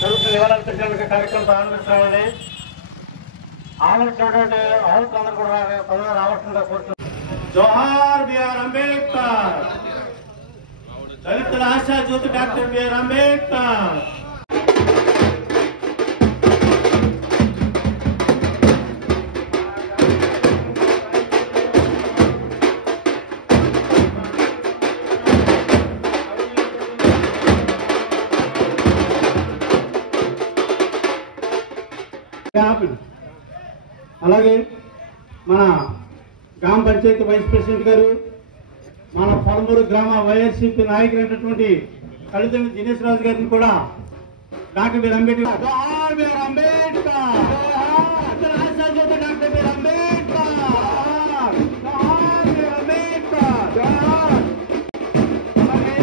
నివాళులర్పించడానికి కార్యక్రమం ప్రారంభిస్తున్నామని ఆలోచించినటువంటి ఆలోచనలు కూడా త్వరగా రావాల్సిందిగా కోరుతున్నాం. జోహార్ బిఆర్ అంబేద్కర్. దళితుల ఆశా జ్యోతి డాక్టర్ బిఆర్ అంబేద్కర్. అలాగే మన గ్రామ పంచాయతీ వైస్ ప్రెసిడెంట్ గారు, మన పొలమూరు గ్రామ వైఎస్సీపీ నాయకులైనటువంటి కళితండ్రి దినేష్ రాజు గారిని కూడా డాక్టర్ బిఆర్ అంబేద్కర్. జోహార్ B R Ambedkar. Doctor B R Ambedkar. జోహార్ బిఆర్ అంబేద్కర్. అలాగే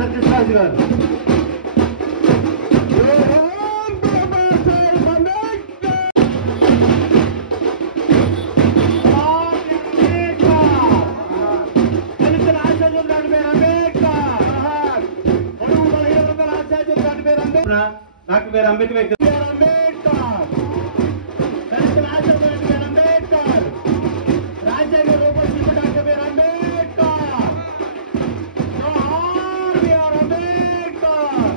సతీష్ రాజు గారు. Doctor B R Ambedkar. రాజ్యాంగ రూపశిల్పి డాక్టర్ బిఆర్ అంబేద్కర్. జోహార్ బిఆర్ అంబేద్కర్.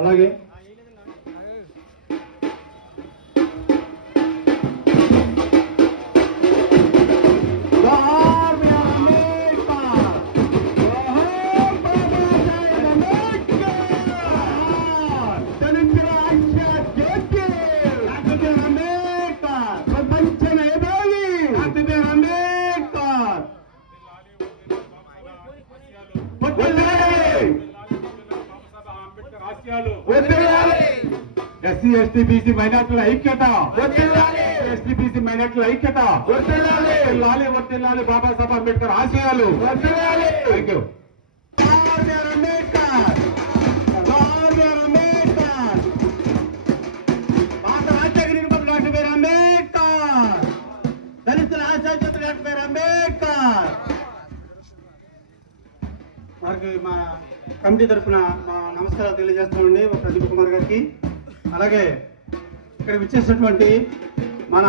అలాగే ఎస్సీ ఎస్టీ బీసీ మైనార్టీల ఐక్యత. ఎస్టీ మైనార్టీల ఐక్యత. వర్ధిల్లాలి వర్ధిల్లాలి బాబాసాహెబ్ అంబేద్కర్ ఆశయాలు. Thank you. భారత రాజ్యాంగ నిర్మాత డాక్టర్ బిఆర్ అంబేద్కర్. దళితుల ఆశాజ్యోతి డాక్టర్ బిఆర్ అంబేద్కర్. వారికి మా కమిటీ తరఫున మా నమస్కారాలు తెలియజేస్తామండి ప్రదీప్ కుమార్ గారికి. అలాగే ఇక్కడ విచ్చేసినటువంటి మన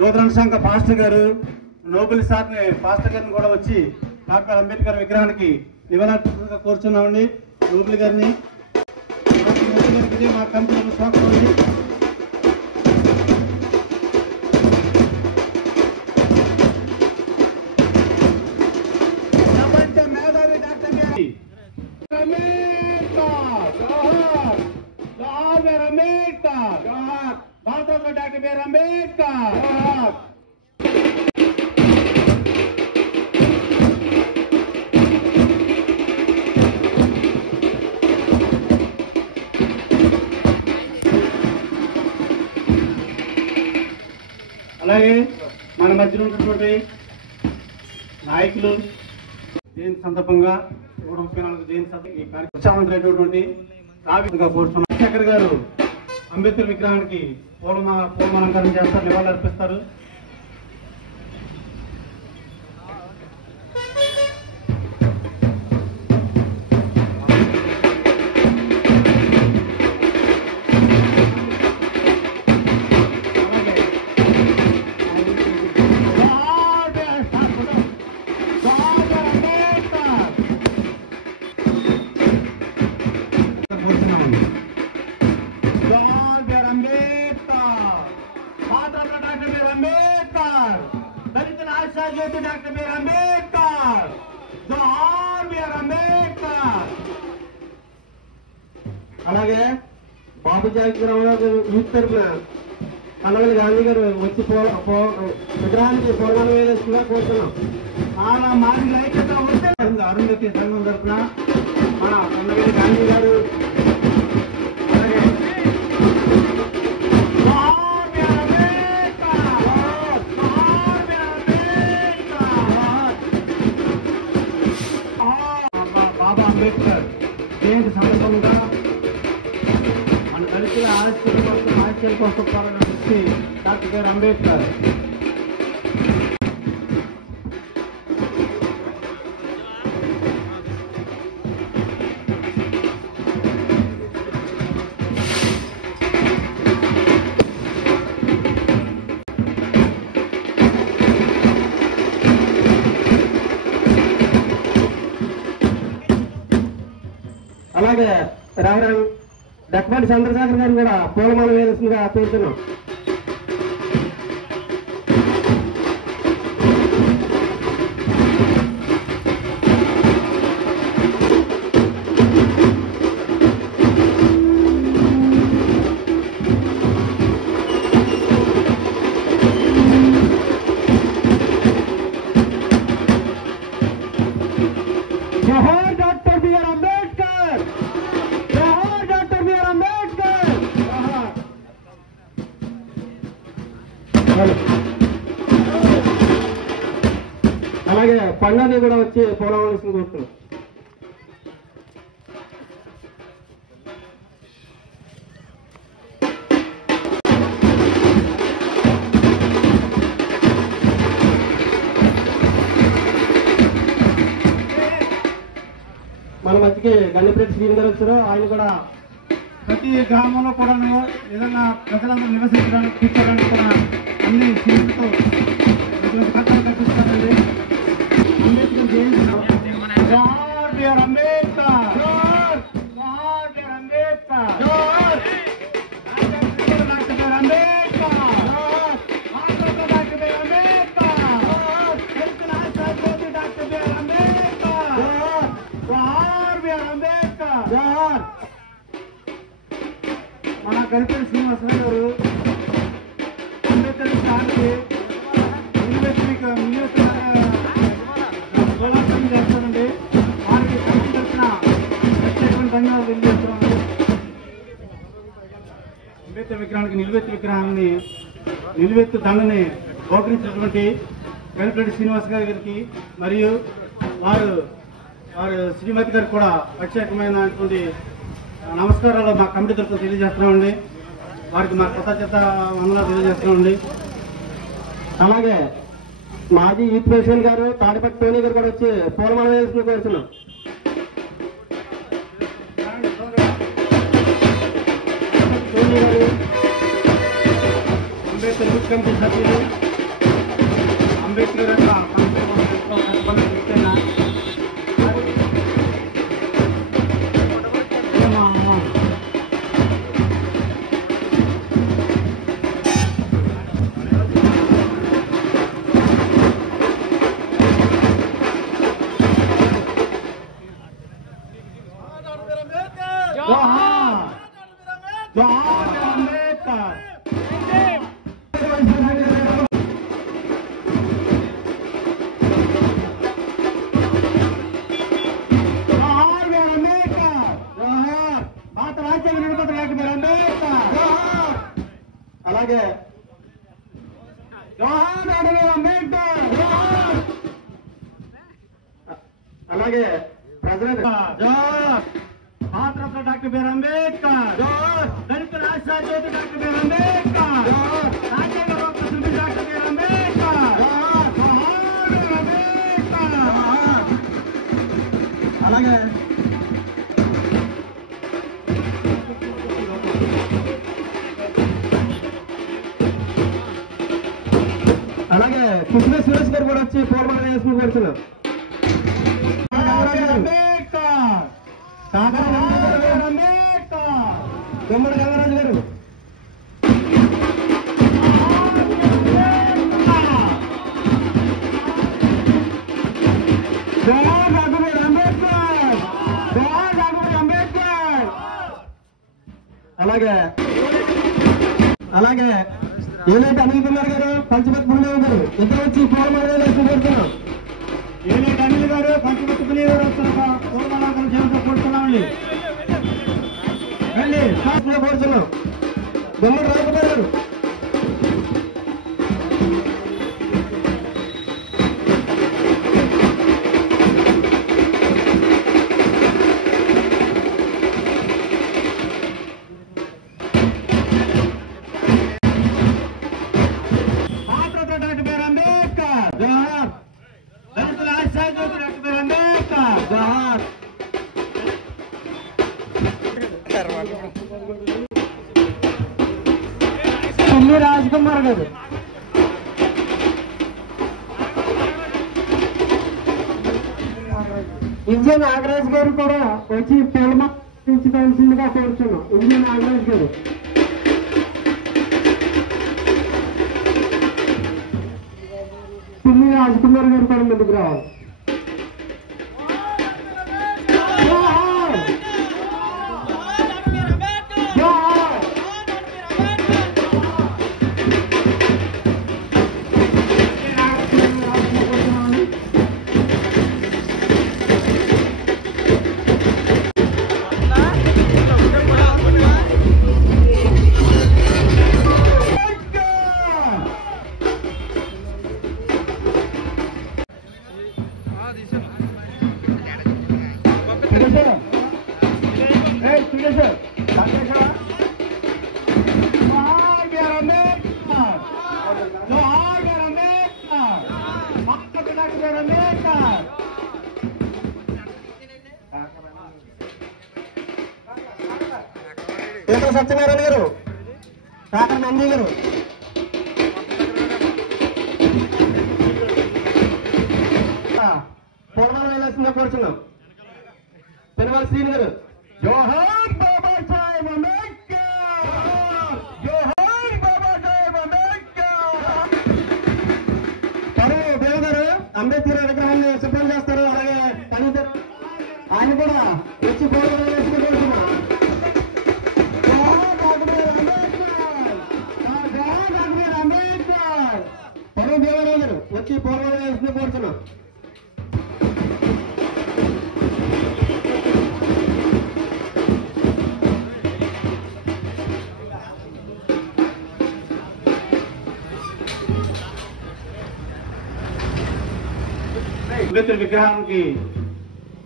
లోదరణ సంఘ పాస్టర్ గారు, నోబెల్ సార్ని పాస్టర్ గారిని కూడా వచ్చి డాక్టర్ అంబేద్కర్ విగ్రహానికి నివాళులర్పించగా కోరుచున్నామండి. నోబెల్ గారిని మా కమిటీ స్వాగతం అండి. ప్రపంచ మేధావి డాక్టర్ గారి భారతరత్న డాక్టర్ బిఆర్ అంబేద్కర్. అలాగే మన మధ్యలో ఉన్నటువంటి నాయకులు జయంతి సందర్భంగా 134 జయంతి సందర్భంగా ఈ కార్యక్రమం రావిగా కోరుతున్నారు. శేఖర్ గారు అంబేద్కర్ విగ్రహానికి పూలమాలంకరణ చేస్తారు, నివాళులు అర్పిస్తారు. దళితుల ఆశా జ్యోతి డాక్టర్ బిఆర్ అంబేద్కర్. జోహార్ బిఆర్ అంబేద్కర్. అలాగే బాబు జాగ్రత్త యూత్ తరఫున కన్నవల్లి గాంధీ గారు వచ్చి విగ్రహానికి పూలమాల వేయాల్సిందిగా కోరుతున్నాం. చాలా మాదిరి ఐక్యత ఉంటే అరుంధతి సంఘం తరఫున మన కన్నవల్లి గాంధీ గారు. అలాగే బాబా అంబేద్కర్ జయంతి సందర్భంగా మన దళితుల ఆశయాల కోసం పాల్గొన్న doctor B R Ambedkar. Reverend Dakpati Chandrashekar గారు కూడా పూలమాల వేయాల్సిందిగా కోరుతున్నాం. అలాగే పండుగ కూడా వచ్చి పోలవలసింది కోరుతున్నాం. మన మధ్యకి గండిపేట శ్రీని గారు వచ్చారు. ఆయన కూడా ప్రతి గ్రామంలో కూడా ఏదైనా ప్రజలందరూ నివసించడానికి కూర్చోడానికి కూడా అన్ని సీట్లతో కట్టలు కట్టిస్తారండి. అంబేద్కర్ జయంతి జోహార్ బిఆర్ అంబేద్కర్, జోహార్ B R Ambedkar, doctor B R Ambedkar, doctor B R Ambedkar, doctor B R Ambedkar, జోహార్ బిఆర్ అంబేద్కర్, జోహార్. మన గణపతి శ్రీనివాసరావు గారు అంబేద్కర్ స్థానానికి చేస్తారండి. వారికి తరఫున ప్రత్యేకమైన ధన్యవాదాలు తెలియజేస్తున్నాము. అంబేద్కర్ విగ్రహానికి నిలువెత్తు దండని బహుకరించినటువంటి గణపతి శ్రీనివాస్ గారికి మరియు వారి శ్రీమతి గారికి కూడా ప్రత్యేకమైనటువంటి నమస్కారాలు మా కమిటీ తరఫున తెలియజేస్తున్నామండి. వారికి మా కృతజ్ఞత వందనాలు తెలియజేస్తున్నామండి. అలాగే మాజీ యూత్ ప్రెసిడెంట్ గారు తాడిపట్టి టోనీ గారు కూడా వచ్చి పూలమాల వేయాల్సింది కోరుతున్నాం. టోనీ గారు, అంబేద్కర్ యూత్ కమిటీ సభ్యులు, అంబేద్కర్ యొక్క అలాగే అలాగే ప్రజలకు భారతరత్న డాక్టర్ బిఆర్ అంబేద్కర్, దళిత రాష్ట్ర జ్యోతి డాక్టర్ బిఆర్ అంబేద్కర్, రాజ్యాంగ రూప శిల్పి డాక్టర్ బిఆర్ అంబేద్కర్, అలాగే అలాగే కృష్ణ సురేష్ గారు కూడా వచ్చి పూలమాల వేసుకుని కూర్చున్నారు. గుమ్మడి గంగరాజు గారు, అలాగే ఏలైతే అనిల్ కుమార్ గారు, పంచపతి పుణ్యదేవి గారు ఇద్దరు వచ్చి పూలమాల వేసుకుని కూర్చున్నాం. ఏలైతే అనిల్ గారు, పంచపతి పుణ్యదేవి గారు వస్తున్న పూలమాల చేయడంతో కూర్చున్నామండి. రండి సాక్షిలో కూర్చున్నాం. గుమ్మడి రాజకుమార్ గారు, రాజకుమార్ గారు, విజయ నాగరాజు గారు కూడా వచ్చి పూలమాల పెంచుకోవాల్సిందిగా కోరుచున్నాం. ఇంజనీర్ నాగరాజ్ గారు. పిల్లి రాజ్ కుమార్ గారు కూడా ముందుకు రావాలి. సత్యనారాయణ గారు, డాక్టర్ నంది గారు, పూర్ణాలు వెళ్ళాల్సిందే కోరుచున్నాం. పెనుమల శ్రీని గారు. జోహార్ బాబా సాహెబ్ అంబేద్కర్, జోహార్ బాబా సాహెబ్ అంబేద్కర్. పరువు దేవ గారు అంబేద్కర్ విగ్రహాన్ని శుభ్రం చేస్తారు. అలాగే తల్లిదండ్రులు ఆయన కూడా వచ్చి పూర్ణాలు వేసుకుని కోరుచున్నాం. పరువు దేవరావు గారు వచ్చి పూర్ణాలు వేసుకుని కోరుచున్నాం. అంబేద్కర్ విగ్రహానికి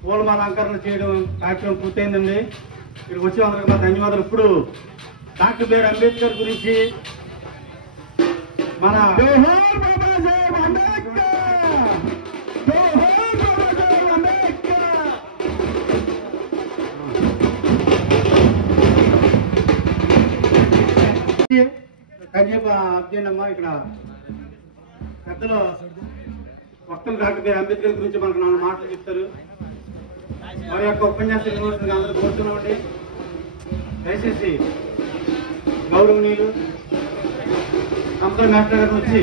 పూలమాల అలంకరణ చేయడం కార్యక్రమం పూర్తయిందండి. ఇక్కడికి వచ్చి అందరికి మా ధన్యవాదాలు. ఇప్పుడు డాక్టర్ బిఆర్ అంబేద్కర్ గురించి మన కన్యప అబ్జేనమ్మ ఇక్కడ పెద్దలు వక్తలు డాక్టర్ బిఆర్ అంబేద్కర్ గురించి మనకు 4 మాటలు చెప్తారు. వారి యొక్క ఉపన్యాసం వినవలసిందిగా అందరూ కోరుతున్నామండి. దయచేసి గౌరవనీయులు సంపద మాస్టర్ గారిని వచ్చి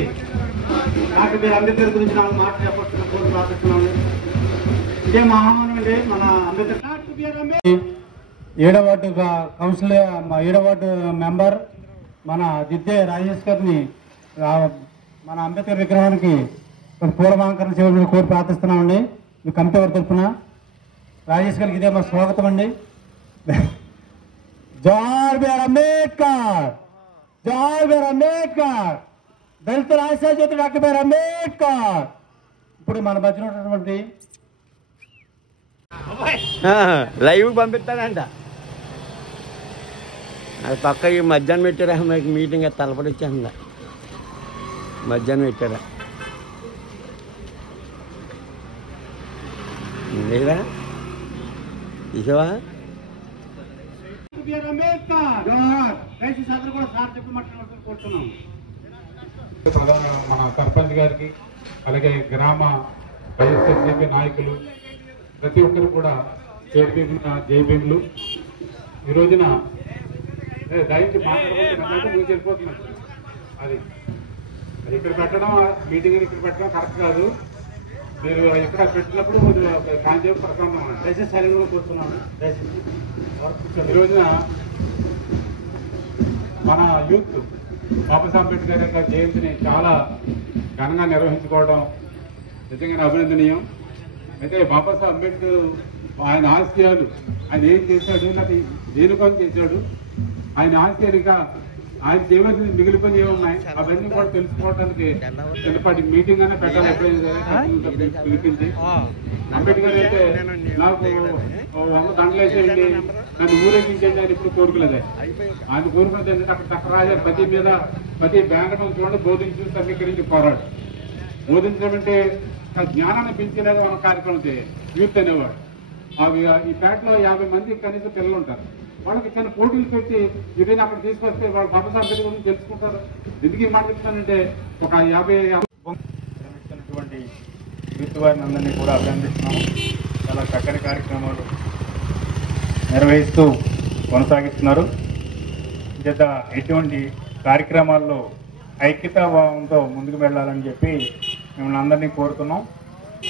డాక్టర్ బిఆర్ అంబేద్కర్ గురించి 4 మాటలు చెప్పవలసిన కోరిక ప్రార్థిస్తున్నాము. ఇదే మా ఆహ్వానం అండి. మన అంబేద్కర్ డాక్టర్ బిఆర్ అంబేద్కర్ 7వ వార్డు కౌన్సిలర్, 7వ వార్డు మెంబర్ మన దిద్దే రాజేష్ గారిని మన అంబేద్కర్ విగ్రహానికి పూలమాలంకరణ చేయడానికి కోరి ప్రార్థిస్తున్నామండి. మీ కమిటీ వారి తరఫున రాజేష్ గారికి ఇదే మా స్వాగతం అండి. జోహార్ బిఆర్ అంబేద్కర్, జోహార్ బిఆర్ అంబేద్కర్, దళిత రాష్ట్ర జ్యోతి డాక్టర్ బిఆర్ అంబేద్కర్. ఇప్పుడు మన మధ్యలో ఉన్నటువంటి లైవ్ పంపిస్తానంట. అది పక్క ఈ మధ్యాహ్నం పెట్టారా మనకి మీటింగ్ తలపడి వచ్చేసిందా? మధ్యాహ్నం పెట్టారా లేదా తీసావా? మన సర్పంచ్ గారికి అలాగే గ్రామ వైఎస్ఆర్సీపీ నాయకులు ప్రతి ఒక్కరు కూడా జైభీములు. ఈ రోజున దయచేసి మాట్లాడకుండా నువ్వు వెళ్ళిపోతున్నాను. అది ఇక్కడ పెట్టడం, మీటింగ్ ఇక్కడ పెట్టడం కరెక్ట్ కాదు. మీరు ఇక్కడ పెట్టినప్పుడు కాంచేపు ప్రసంగం దయచేసి సరిగ్గా కూర్చున్నాను. దయచేసి ఈ రోజున మన యూత్ బాబాసాహెబ్ అంబేద్కర్ యొక్క జయంతిని చాలా ఘనంగా నిర్వహించుకోవడం నిజంగానే అభినందనీయం. అయితే బాబాసాహెబ్ అంబేద్కర్ ఆయన ఆశయాలు, ఆయన ఏం చేశాడు, లేకపోతే దేనికొని చేశాడు, ఆయన ఆశయాలుగా ఆయన చేయవలసింది మిగిలిపోయి ఏమున్నాయి అవన్నీ కూడా తెలుసుకోవడానికి చిన్నపాటి మీటింగ్ అనే పెట్టాలి. ఎప్పుడైనా పిలిపించి అంబేద్కర్ అయితే నాకు 100 దండలు వేసేయండి, నన్ను ఊరేగించండి అని ఇప్పుడు కోరుకోలేదే. ఆయన కోరుకున్నది ఏంటంటే అక్కడ చక్రరాజా ప్రతి బ్యాంక్ చూడండి బోధించి సమీకరించి పోరాడు. బోధించడం అంటే జ్ఞానాన్ని పెంచేలాగా మన కార్యక్రమం చేయాలి. యూత్ అనేవాడు ఈ పేటలో 50 మంది కనీసం పిల్లలు ఉంటారు. వాళ్ళకి చిన్న పోటీలు పెట్టి ఇవన్నీ అక్కడ తీసుకొస్తే వాళ్ళు బాబాసాహెబ్ అంబేద్కర్ గురించి తెలుసుకుంటారు. ఎందుకు ఈ మాట చెప్తానంటే ఒక 50 యూత్ వారిని అందరినీ కూడా అభినందిస్తున్నాము. చాలా చక్కని కార్యక్రమాలు నిర్వహిస్తూ కొనసాగిస్తున్నారు. చేత ఎటువంటి కార్యక్రమాల్లో ఐక్యతాభావంతో ముందుకు వెళ్ళాలని చెప్పి మిమ్మల్ని అందరినీ కోరుతున్నాం.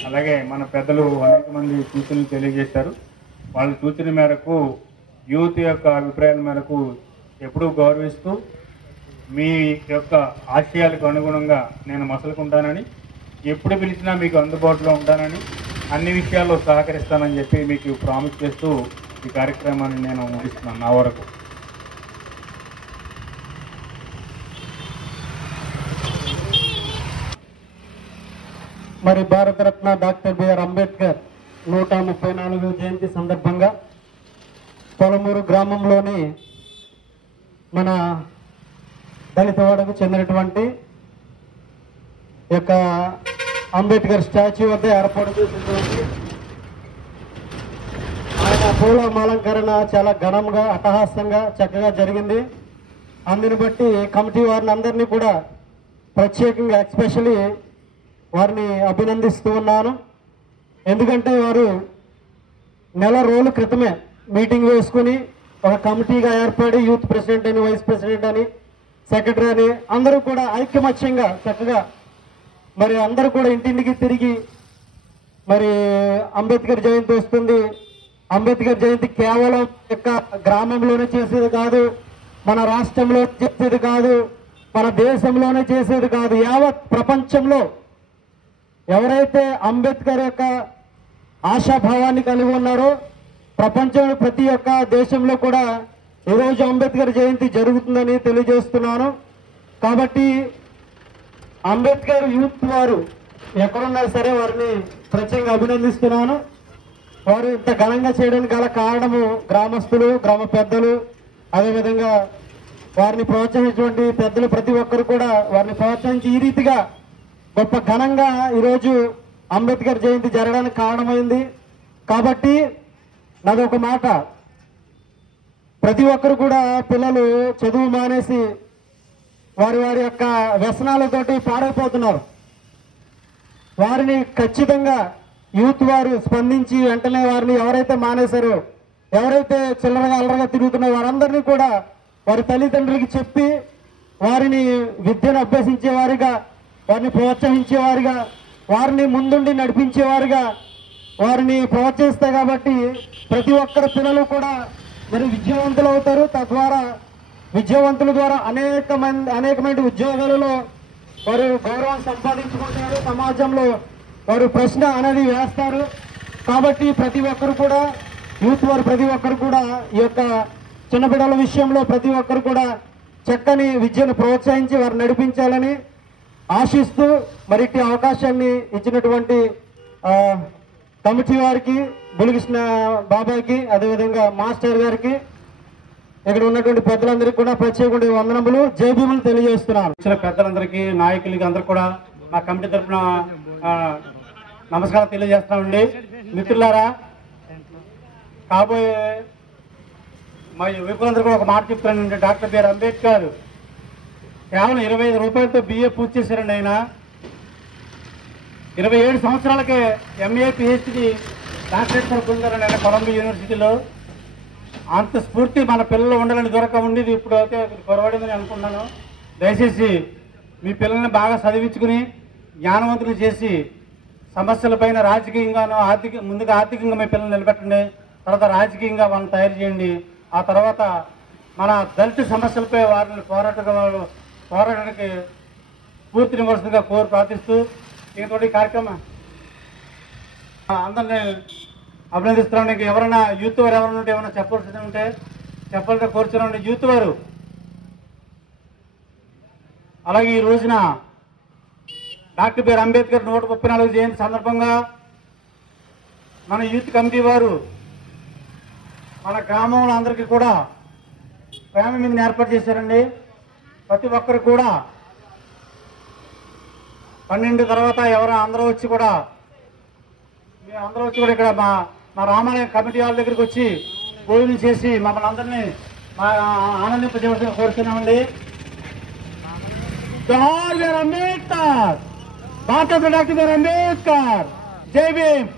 అలాగే మన పెద్దలు అనేక మంది సూచనలు తెలియజేశారు. వాళ్ళ సూచన మేరకు యూత్ యొక్క అభిప్రాయాల మేరకు ఎప్పుడూ గౌరవిస్తూ మీ యొక్క ఆశయాలకు అనుగుణంగా నేను మసలుకుంటానని, ఎప్పుడు పిలిచినా మీకు అందుబాటులో ఉంటానని, అన్ని విషయాల్లో సహకరిస్తానని చెప్పి మీకు ప్రామిస్ చేస్తూ ఈ కార్యక్రమాన్ని నేను ముగిస్తున్నాను నా వరకు. మరి భారతరత్న డాక్టర్ బిఆర్ అంబేద్కర్ 134వ జయంతి సందర్భంగా పొలమూరు గ్రామంలోని మన దళితవాడకు చెందినటువంటి యొక్క అంబేద్కర్ స్టాచ్యూ వద్ద ఏర్పాటు చేసినటువంటి ఆయన పూల అలంకరణ చాలా ఘనంగా అట్టహాసంగా చక్కగా జరిగింది. అందుని బట్టి కమిటీ వారిని అందరినీ కూడా ప్రత్యేకంగా ఎస్పెషల్లీ వారిని అభినందిస్తూ ఉన్నాను. ఎందుకంటే వారు నెల రోజుల క్రితమే మీటింగ్ వేసుకుని ఒక కమిటీగా ఏర్పడి యూత్ ప్రెసిడెంట్ అని, వైస్ ప్రెసిడెంట్ అని, సెక్రటరీ అని అందరూ కూడా ఐక్యమత్యంగా చక్కగా మరి అందరూ కూడా ఇంటింటికి తిరిగి మరి అంబేద్కర్ జయంతి వస్తుంది, అంబేద్కర్ జయంతి కేవలం యొక్క గ్రామంలోనే చేసేది కాదు, మన రాష్ట్రంలో చేసేది కాదు, మన దేశంలోనే చేసేది కాదు, యావత్ ప్రపంచంలో ఎవరైతే అంబేద్కర్ యొక్క ఆశాభావాన్ని కలిగి ఉన్నారో ప్రపంచంలో ప్రతి ఒక్క దేశంలో కూడా ఈరోజు అంబేద్కర్ జయంతి జరుగుతుందని తెలియజేస్తున్నాను. కాబట్టి అంబేద్కర్ యూత్ వారు ఎక్కడున్నా సరే వారిని ప్రత్యేకంగా అభినందిస్తున్నాను. వారు ఇంత ఘనంగా చేయడానికి గల కారణము గ్రామస్తులు, గ్రామ పెద్దలు, అదేవిధంగా వారిని ప్రోత్సహించినటువంటి పెద్దలు ప్రతి ఒక్కరు కూడా వారిని ప్రోత్సహించి ఈ రీతిగా గొప్ప ఘనంగా ఈరోజు అంబేద్కర్ జయంతి జరగడానికి కారణమైంది. కాబట్టి నాది ఒక మాట, ప్రతి ఒక్కరు కూడా పిల్లలు చదువు మానేసి వారి వారి యొక్క వ్యసనాలతోటి పాడైపోతున్నారు. వారిని ఖచ్చితంగా యూత్ వారు స్పందించి వెంటనే వారిని ఎవరైతే మానేశారో, ఎవరైతే చిల్లరగా అల్లరగా తిరుగుతున్నారో వారందరినీ కూడా వారి తల్లిదండ్రులకి చెప్పి వారిని విద్యను అభ్యసించేవారిగా, వారిని ప్రోత్సహించేవారిగా, వారిని ముందుండి నడిపించేవారిగా వారిని ప్రోత్సహిస్తారు. కాబట్టి ప్రతి ఒక్కరి పిల్లలు కూడా మరి విద్యావంతులు అవుతారు. తద్వారా విద్యావంతుల ద్వారా అనేకమైన ఉద్యోగాలలో వారు గౌరవం సంపాదించుకుంటారు, సమాజంలో వారు ప్రశ్న అనేది వేస్తారు. కాబట్టి ప్రతి ఒక్కరు కూడా యూత్ వారు ప్రతి ఒక్కరు కూడా ఈ యొక్క చిన్నపిల్లల విషయంలో ప్రతి ఒక్కరు కూడా చక్కని విద్యను ప్రోత్సహించి వారు నడిపించాలని ఆశిస్తూ మరి ఇట్టి అవకాశాన్ని ఇచ్చినటువంటి కమిటీ వారికి, బులికృష్ణ బాబాయ్కి, అదేవిధంగా మాస్టర్ గారికి, ఇక్కడ ఉన్నటువంటి పెద్దలందరికీ కూడా ప్రత్యేక వందనములు, జైభీములు తెలియజేస్తున్నాను. ఇచ్చిన పెద్దలందరికీ, నాయకులకి అందరూ కూడా మా కమిటీ తరఫున నమస్కారం తెలియజేస్తున్నామండి. మిత్రులారా, కాబోయే మా యువకులందరూ కూడా ఒక మాట చెప్తానండి. డాక్టర్ బిఆర్ అంబేద్కర్ కేవలం 25 రూపాయలతో బిఏ పూర్తి చేశారండి. ఆయన 27 సంవత్సరాలకే ఎంఏ పిహెచ్డి డాక్టరేట్ పొందారండి ఆయన కొలంబియా యూనివర్సిటీలో. అంత స్ఫూర్తి మన పిల్లలు ఉండాలని దొరక ఉండేది, ఇప్పుడు అయితే పొరబడిందని అనుకున్నాను. దయచేసి మీ పిల్లల్ని బాగా చదివించుకుని జ్ఞానవంతులు చేసి సమస్యలపైన రాజకీయంగాను ముందుగా ఆర్థికంగా మీ పిల్లల్ని నిలబెట్టండి. తర్వాత రాజకీయంగా వాళ్ళని తయారు చేయండి. ఆ తర్వాత మన దళిత సమస్యలపై వారిని పోరాటానికి పూర్తినివ్వాల్సిందిగా ప్రార్థిస్తూ ఇంకోటి కార్యక్రమం అందరినీ అభినందిస్తున్నాను. ఇంకా ఎవరైనా యూత్ వారు ఎవరైనా ఉంటే ఏమైనా చెప్పాల్సి ఉంటే చెప్పాలని కోరుతున్నాండి. యూత్ వారు అలాగే ఈ రోజున డాక్టర్ బిఆర్ అంబేద్కర్ 134వ జయంతి సందర్భంగా మన యూత్ కమిటీ వారు మన గ్రామంలో అందరికీ కూడా ప్రేమ మీదని ఏర్పాటు చేశారండి. ప్రతి ఒక్కరు కూడా 12 తర్వాత అందరూ వచ్చి కూడా ఇక్కడ మా రామాలయం కమిటీ వాళ్ళ దగ్గరికి వచ్చి భోజనం చేసి మమ్మల్ని అందరినీ ఆనందింపజేయవలసిన కోరుతున్నామండి. జోహార్ బిఆర్ అంబేద్కర్, భారత డాక్టర్ బిఆర్ అంబేద్కర్, జై భీమ్.